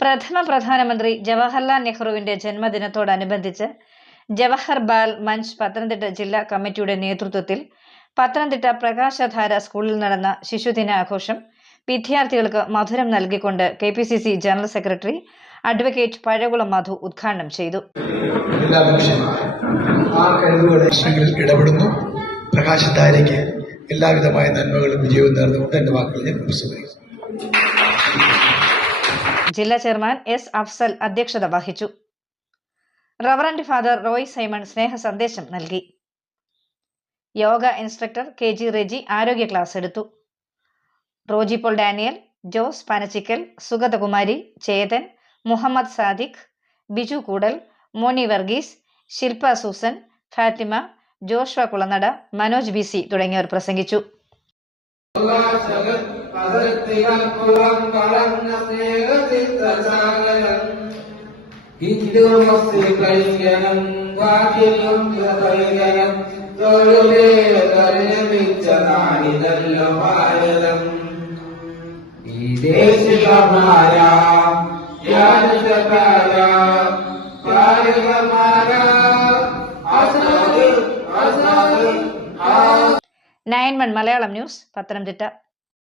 പ്രഥമ പ്രധാനമന്ത്രി ജവഹർലാൽ നെഹ്റുവിന്റെ ജന്മദിനത്തോടനുബന്ധിച്ച് ജവഹർ ബാൽ മഞ്ച് പത്തനംതിട്ട ജില്ലാ കമ്മിറ്റിയുടെ നേതൃത്വത്തിൽ പത്തനംതിട്ട പ്രകാശധാര സ്കൂളിൽ നടന്ന ശിശുദിനാഘോഷം വിദ്യാർത്ഥികൾക്ക് മധുരം നൽകിക്കൊണ്ട് KPCC general secretary advocate Pazhakulam Madhu ഉദ്ഘാടനം ചെയ്തു. ഇടപെടുന്നു. പ്രകാശധാരയ്ക്ക് എല്ലാവിധമായ നന്മകളും വിജയവും നേർന്നുകൊണ്ട് എന്റെ വാക്കുകൾ ഞാൻ ഉപസംഹരിക്കുന്നു. ജില്ലാ ചെയർമാൻ S. അഫ്സൽ അധ്യക്ഷത വഹിച്ചു. റവറന്റ് ഫാദർ റോയ് സൈമൺ സ്നേഹ സന്ദേശം നൽകി. യോഗ ഇൻസ്ട്രക്ടർ KG റെജി ആരോഗ്യ ക്ലാസ് എടുത്തു. റോജി പോൾ ഡാനിയൽ, ജോസ് പനച്ചിക്കൽ, സുഗതകുമാരി, ചേതൻ, മുഹമ്മദ് സാദിഖ്, ബിജു കൂടൽ, മോനി വർഗീസ്, ശില്പ സൂസൻ, ഫാത്തിമ, ജോഷ്വ കുളനട, മനോജ് BC തുടങ്ങിയവർ പ്രസംഗിച്ചു. Nine Malayalam news Pathanamthitta.